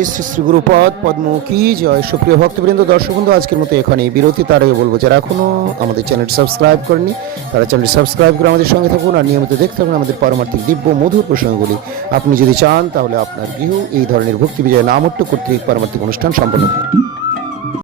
জয়, শ্রী শ্রী গুরুপদ পদ্ম কি জয়। সুপ্রিয় ভক্তবৃন্দ, দর্শক বন্ধু, আজকের মতো এখানে বিরতি। তার আগে বলবো, যারা এখনও আমাদের চ্যানেলটি সাবস্ক্রাইব করেনি তারা চ্যানেলটি সাবস্ক্রাইব করে আমাদের সঙ্গে থাকুন আর নিয়মিত দেখতে থাকুন আমাদের পারমার্থিক দিব্য মধুর প্রসঙ্গগুলি। আপনি যদি চান তাহলে আপনার গৃহ এই ধরনের ভক্তি বিজয় নামট্য কর্তৃক পারমার্থিক অনুষ্ঠান সম্পন্ন করুন।